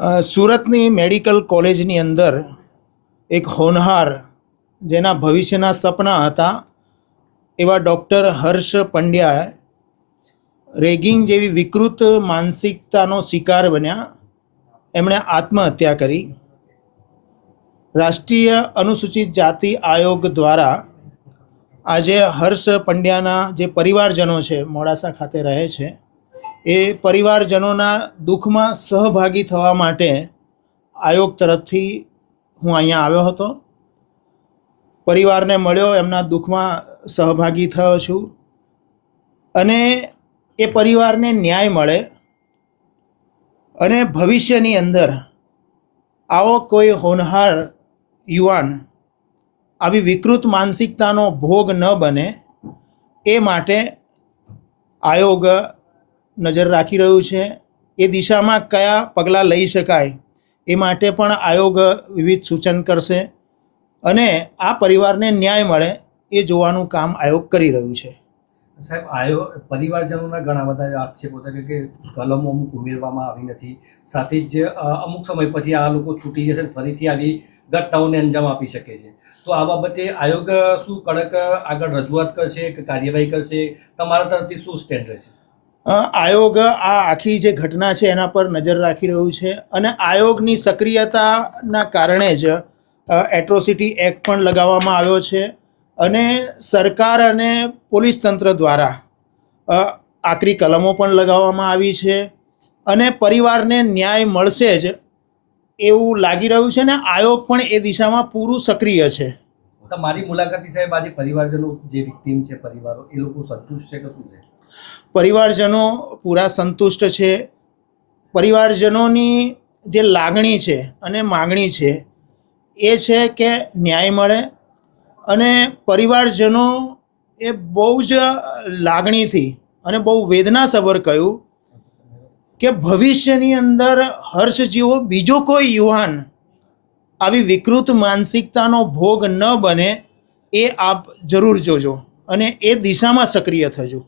સુરતની મેડિકલ કોલેજની અંદર એક હોનહાર જેના ભવિષ્યના સપના હતા એવા ડૉક્ટર હર્ષ પંડ્યા રેગિંગ જેવી વિકૃત માનસિકતાનો શિકાર બન્યા. એમણે આત્મહત્યા કરી. રાષ્ટ્રીય અનુસૂચિત જાતિ આયોગ દ્વારા આજે હર્ષ પંડ્યાના જે પરિવારજનો છે, મોડાસા ખાતે રહે છે, એ પરિવારજનોના દુઃખમાં સહભાગી થવા માટે આયોગ તરફથી હું અહીંયા આવ્યો હતો. પરિવારને મળ્યો, એમના દુઃખમાં સહભાગી થયો છું અને એ પરિવારને ન્યાય મળે અને ભવિષ્યની અંદર આવો કોઈ હોનહાર યુવાન આવી વિકૃત માનસિકતાનો ભોગ ન બને એ માટે આયોગ નજર રાખી રહ્યું છે. એ દિશામાં કયા પગલાં લઈ શકાય એ માટે પણ આયોગ વિવિધ સૂચન કરશે અને આ પરિવારને ન્યાય મળે એ જોવાનું કામ આયોગ કરી રહ્યું છે. સાહેબ, પરિવારજનોના ઘણા બધા આક્ષેપો હતા કે કલમો અમુક ઉમેરવામાં આવી નથી, સાથે જ અમુક સમય પછી આ લોકો છૂટી જશે, ફરીથી આવી ઘટનાઓને અંજામ આપી શકે છે. તો આ બાબતે આયોગ શું કડક આગળ રજૂઆત કરશે કે કાર્યવાહી કરશે? તમારા તરફથી શું સ્ટેન્ડ રહેશે? આયોગ આ આખી જે ઘટના છે એના પર નજર રાખી રહ્યું છે અને આયોગની સક્રિયતાના કારણે જ એટ્રોસિટી એક્ટ પણ લગાવવામાં આવ્યો છે અને સરકાર અને પોલીસ તંત્ર દ્વારા આકરી કલમો પણ લગાવવામાં આવી છે અને પરિવારને ન્યાય મળશે જ એવું લાગી રહ્યું છે ને આયોગ પણ એ દિશામાં પૂરું સક્રિય છે. મારી મુલાકાતી સાહેબ, આજે પરિવારજનો જે વિક્ટીમ છે, પરિવારો, એ લોકો સંતુષ્ટ છે કે શું છે? પરિવારજનો પૂરા સંતુષ્ટ છે. પરિવારજનોની જે લાગણી છે અને માગણી છે એ છે કે ન્યાય મળે અને પરિવારજનો એ બહુ જ લાગણીથી અને બહુ વેદનાસભર કહ્યું કે ભવિષ્યની અંદર હર્ષ જેવો બીજો કોઈ યુવાન આવી વિકૃત માનસિકતાનો ભોગ ન બને એ આપ જરૂર જોજો અને એ દિશામાં સક્રિય થજો.